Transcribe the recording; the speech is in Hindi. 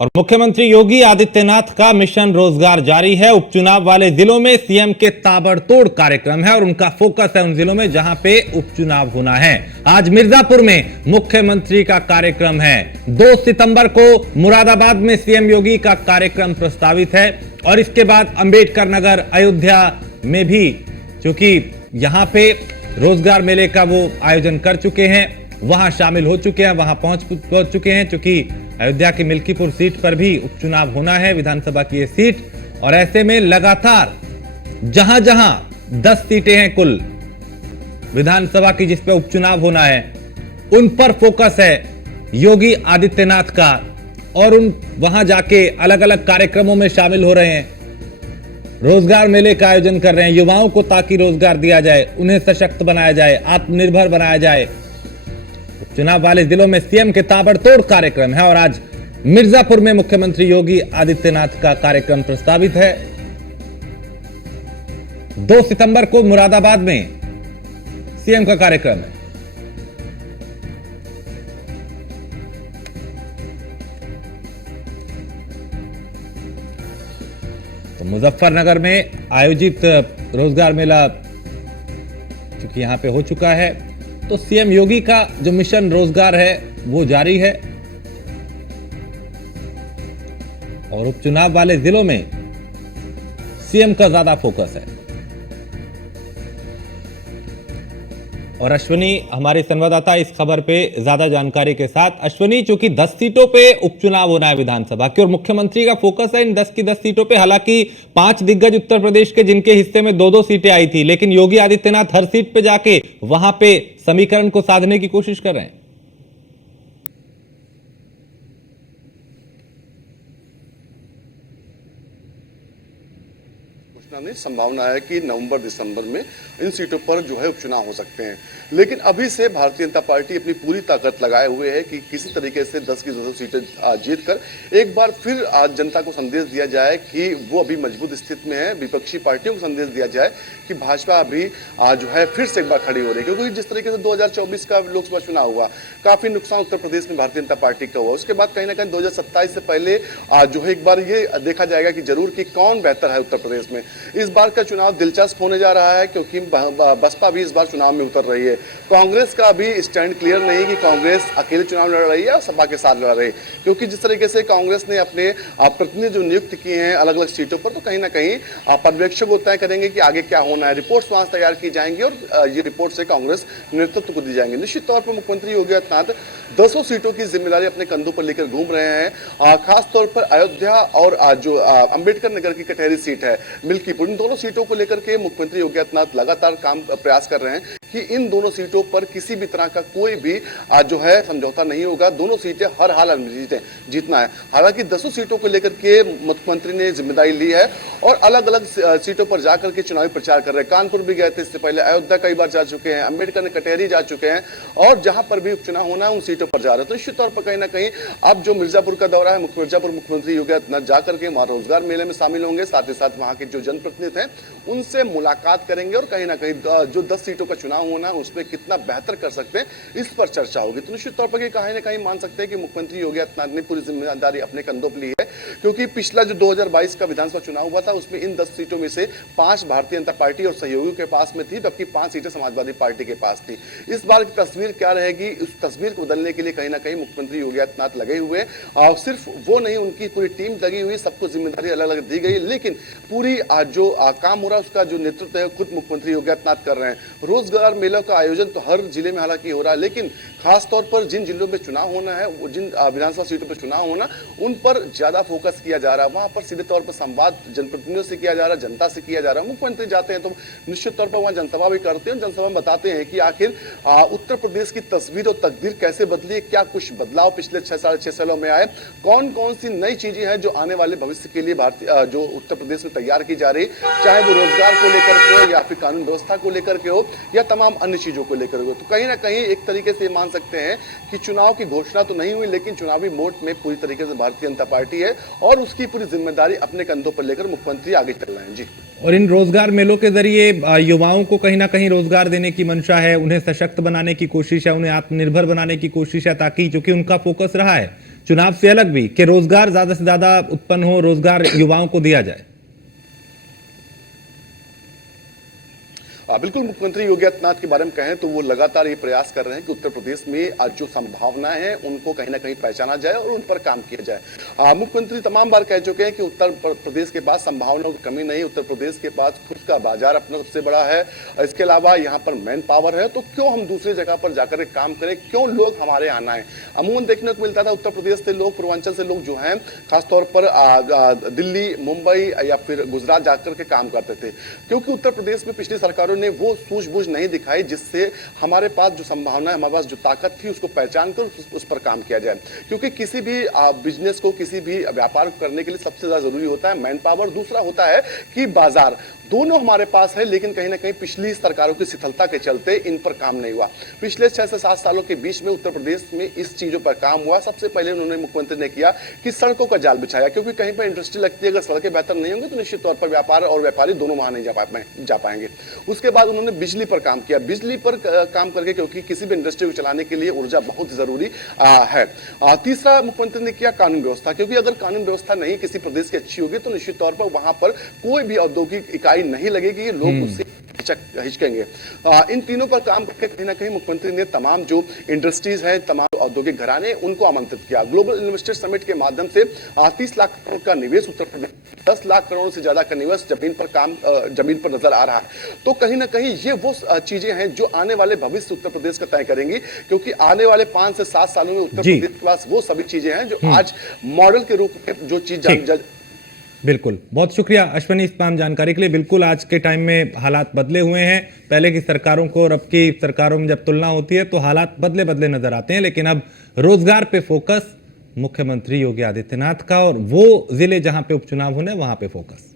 और मुख्यमंत्री योगी आदित्यनाथ का मिशन रोजगार जारी है। उपचुनाव वाले जिलों में सीएम के ताबड़तोड़ कार्यक्रम है और उनका फोकस है उन जिलों में जहां पे उपचुनाव होना है। आज मिर्जापुर में मुख्यमंत्री का कार्यक्रम है। 2 सितंबर को मुरादाबाद में सीएम योगी का कार्यक्रम प्रस्तावित है और इसके बाद अंबेडकर नगर अयोध्या में भी, चूंकि यहां पे रोजगार मेले का वो आयोजन कर चुके हैं, वहां शामिल हो चुके हैं, वहां पहुंच चुके हैं। चूंकि अयोध्या की मिल्कीपुर सीट पर भी उपचुनाव होना है, विधानसभा की यह सीट, और ऐसे में लगातार जहां जहां 10 सीटें हैं कुल विधानसभा की जिस पर उपचुनाव होना है, उन पर फोकस है योगी आदित्यनाथ का और उन वहां जाके अलग अलग कार्यक्रमों में शामिल हो रहे हैं। रोजगार मेले का आयोजन कर रहे हैं युवाओं को, ताकि रोजगार दिया जाए, उन्हें सशक्त बनाया जाए, आत्मनिर्भर बनाया जाए। चुनाव वाले जिलों में सीएम के ताबड़तोड़ कार्यक्रम है और आज मिर्जापुर में मुख्यमंत्री योगी आदित्यनाथ का कार्यक्रम प्रस्तावित है। 2 सितंबर को मुरादाबाद में सीएम का कार्यक्रम है। तो मुजफ्फरनगर में आयोजित रोजगार मेला चूंकि यहां पे हो चुका है, तो सीएम योगी का जो मिशन रोजगार है वो जारी है और उपचुनाव वाले जिलों में सीएम का ज्यादा फोकस है। और अश्विनी हमारे संवाददाता इस खबर पे ज्यादा जानकारी के साथ। अश्विनी, चूंकि 10 सीटों पे उपचुनाव होना है विधानसभा की और मुख्यमंत्री का फोकस है इन 10 की 10 सीटों पे, हालांकि 5 दिग्गज उत्तर प्रदेश के जिनके हिस्से में 2-2 सीटें आई थी, लेकिन योगी आदित्यनाथ हर सीट पे जाके वहां पे समीकरण को साधने की कोशिश कर रहे हैं। नहीं, संभावना है कि नवंबर दिसंबर में इन सीटों पर जो है उपचुनाव हो सकते हैं, लेकिन अभी से भारतीय जनता पार्टी अपनी पूरी ताकत लगाए हुए है कि किसी तरीके से 10 की 200 सीटें जीतकर एक बार फिर जनता को संदेश दिया जाए कि वो अभी मजबूत स्थिति में है। विपक्षी पार्टियों को संदेश दिया जाए कि भाजपा अभी जो है फिर से एक बार खड़ी हो रही है, क्योंकि जिस तरीके से 2024 का लोकसभा चुनाव हुआ, काफी नुकसान उत्तर प्रदेश में भारतीय जनता पार्टी का हुआ। उसके बाद कहीं ना कहीं 2027 से पहले जो है एक बार ये देखा जाएगा कि जरूर कि कौन बेहतर है उत्तर प्रदेश में। इस बार का चुनाव दिलचस्प होने जा रहा है क्योंकि बसपा भी इस बार चुनाव में उतर रही है। कांग्रेस का अभी स्टैंड क्लियर नहीं कि कांग्रेस अकेले चुनाव लड़ रही है और सपा के साथ लड़ रही है, क्योंकि जिस तरीके से कांग्रेस ने अपने प्रतिनिधि जो नियुक्त किए हैं अलग अलग सीटों पर, तो कहीं ना कहीं पर्यवेक्षक तय करेंगे कि आगे क्या होना है। रिपोर्ट्स वहां तैयार की जाएंगी और ये रिपोर्ट से कांग्रेस नेतृत्व को दी जाएंगे। निश्चित तौर पर मुख्यमंत्री योगी आदित्यनाथ 200 सीटों की जिम्मेदारी अपने कंधों पर लेकर घूम रहे हैं। खासतौर पर अयोध्या और जो अंबेडकर नगर की कटहरी सीट है, मिल्कीपुर, इन दोनों सीटों को लेकर के मुख्यमंत्री योगी आदित्यनाथ लगातार प्रयास कर रहे हैं कि इन दोनों सीटों पर किसी भी तरह का कोई भी जो है समझौता नहीं होगा। दोनों सीटें हर हाल में जीतना है। हालांकि 200 सीटों को लेकर के मुख्यमंत्री ने जिम्मेदारी ली है और अलग अलग सीटों पर जाकर के चुनावी प्रचार कर रहे हैं। कानपुर भी गए थे इससे पहले, अयोध्या कई बार जा चुके हैं, अंबेडकर ने कटहरी जा चुके हैं और जहां पर भी उपचुनाव होना है उन सीटों पर जा रहे हैं। तो निश्चित तौर पर कहीं ना कहीं अब जो मिर्जापुर का दौरा है, मिर्जापुर मुख्यमंत्री योगी आदित्यनाथ जाकर के वहां रोजगार मेले में शामिल होंगे, साथ ही साथ वहां के जो जनप्रतिनिधि हैं उनसे मुलाकात करेंगे और कहीं ना कहीं जो 10 सीटों का चुनाव होना है उसमें कितना बेहतर कर सकते हैं इस पर चर्चा होगी। तो निश्चित तौर पर कहीं ना कहीं मान सकते हैं कि मुख्यमंत्री योगी आदित्यनाथ ने पूरी जिम्मेदारी अपने कंधों पर ली है, क्योंकि पिछला जो 2022 का विधानसभा चुनाव हुआ था उसमें इन 10 सीटों में से 5 भारतीय जनता पार्टी और सहयोगियों के पास में थी, जबकि 5 सीटें समाजवादी पार्टी के पास थी। इस बार की तस्वीर क्या रहेगी, उस तस्वीर को बदलने के लिए कहीं ना कहीं मुख्यमंत्री योगी आदित्यनाथ लगे हुए और सिर्फ वो नहीं, उनकी पूरी टीम लगी हुई, सबको जिम्मेदारी अलग अलग दी गई, लेकिन पूरी जो काम हो रहा है उसका जो नेतृत्व है खुद मुख्यमंत्री योगी आदित्यनाथ कर रहे हैं। रोजगार मेलों का आयोजन तो हर जिले में हालांकि हो रहा है, लेकिन खासतौर पर जिन जिलों में चुनाव होना है, जिन विधानसभा सीटों पर चुनाव होना, उन पर ज्यादा फोकस किया जा रहा है। वहां पर सीधे तौर पर संवाद जनप्रतिनिधियों से किया जा रहा है, जनता से किया जा रहा है। मुख्यमंत्री जाते हैं तो निश्चित तौर पर वहां जनसभा भी करते हैं, जनसभा में बताते हैं कि आखिर उत्तर प्रदेश की तस्वीर और तकदीर कैसे बदली है, क्या कुछ बदलाव पिछले 6-6.5 सालों में आए, कौन कौन सी नई चीजें हैं जो आने वाले भविष्य के लिए भारतीय जो उत्तर प्रदेश में तैयार की जा रही, चाहे वो रोजगार को लेकर के हो या फिर कानून व्यवस्था को लेकर के हो या तमाम अन्य चीजों को लेकर हो। तो कहीं ना कहीं एक तरीके से मान सकते हैं कि चुनाव की घोषणा तो नहीं हुई, लेकिन चुनावी मोड में पूरी तरीके से भारतीय जनता पार्टी है और उसकी पूरी जिम्मेदारी अपने कंधों पर लेकर मुख्यमंत्री आगे चल रहे हैं। जी, और इन रोजगार मेलों के जरिए युवाओं को कहीं ना कहीं रोजगार देने की मंशा है, उन्हें सशक्त बनाने की कोशिश है, उन्हें आत्मनिर्भर बनाने की कोशिश है, ताकि, चूंकि उनका फोकस रहा है चुनाव से अलग भी, कि रोजगार ज्यादा से ज्यादा उत्पन्न हो, रोजगार युवाओं को दिया जाए? बिल्कुल, मुख्यमंत्री योगी आदित्यनाथ के बारे में कहें तो वो लगातार ये प्रयास कर रहे हैं कि उत्तर प्रदेश में जो संभावनाएं हैं उनको कहीं ना कहीं पहचाना जाए और उन पर काम किया जाए। मुख्यमंत्री तमाम बार कह चुके हैं कि उत्तर प्रदेश के पास संभावनाओं की कमी नहीं, उत्तर प्रदेश के पास खुद का बाजार अपना सबसे बड़ा है, इसके अलावा यहाँ पर मैन पावर है, तो क्यों हम दूसरी जगह पर जाकर काम करें, क्यों लोग हमारे आना है। अमूमन देखने को मिलता था उत्तर प्रदेश से लोग, पूर्वांचल से लोग जो हैं खासतौर पर दिल्ली, मुंबई या फिर गुजरात जाकर के काम करते थे, क्योंकि उत्तर प्रदेश में पिछली सरकारों ने वो सूझबूझ नहीं दिखाई जिससे हमारे पास जो संभावना है, हमारे पास जो ताकत थी उसको पहचान कर उस पर काम किया जाए। क्योंकि किसी भी बिजनेस को, किसी भी व्यापार को करने के लिए सबसे ज्यादा जरूरी होता है मैन पावर, दूसरा होता है कि बाजार। दोनों हमारे पास है, लेकिन कहीं ना कहीं पिछली सरकारों की शिथिलता के चलते इन पर काम नहीं हुआ। पिछले 6 से 7 सालों के बीच में उत्तर प्रदेश में इस चीजों पर काम हुआ। सबसे पहले उन्होंने, मुख्यमंत्री ने किया कि सड़कों का जाल बिछाया, क्योंकि कहीं पर इंडस्ट्री लगती है, अगर सड़कें बेहतर नहीं होंगी तो निश्चित तौर पर व्यापार और व्यापारी दोनों वहां नहीं जा पाएंगे। उसके बाद उन्होंने बिजली पर काम किया, बिजली पर काम करके, क्योंकि किसी भी इंडस्ट्री को चलाने के लिए ऊर्जा बहुत जरूरी है। तीसरा मुख्यमंत्री ने किया कानून व्यवस्था, क्योंकि अगर कानून व्यवस्था नहीं किसी प्रदेश की अच्छी होगी तो निश्चित तौर पर वहां पर कोई भी औद्योगिक इकाई नहीं लगेगी, लोग उससे हिचकेंगे। इन तीनों पर काम करके कहीं ना कहीं मुख्यमंत्री ने तमाम जो इंडस्ट्रीज हैं, तमाम औद्योगिक घराने, उनको आमंत्रित किया। ग्लोबल इन्वेस्टर समिट के माध्यम से 30 लाख करोड़ का निवेश उत्तर प्रदेश, 10 लाख करोड़ से ज्यादा का निवेश जमीन पर नजर आ रहा है। तो कहीं ना कहीं ये वो चीजें हैं जो आने वाले भविष्य उत्तर प्रदेश का तय करेंगी, क्योंकि आने वाले 5 से 7 सालों में उत्तर प्रदेश के पास वो सभी चीजें हैं जो आज मॉडल के रूप में जो चीज। बिल्कुल, बहुत शुक्रिया अश्विनी इस तमाम जानकारी के लिए। बिल्कुल, आज के टाइम में हालात बदले हुए हैं। पहले की सरकारों को और अब की सरकारों में जब तुलना होती है तो हालात बदले बदले नजर आते हैं, लेकिन अब रोजगार पे फोकस मुख्यमंत्री योगी आदित्यनाथ का, और वो जिले जहां पे उपचुनाव होने वहां पे फोकस।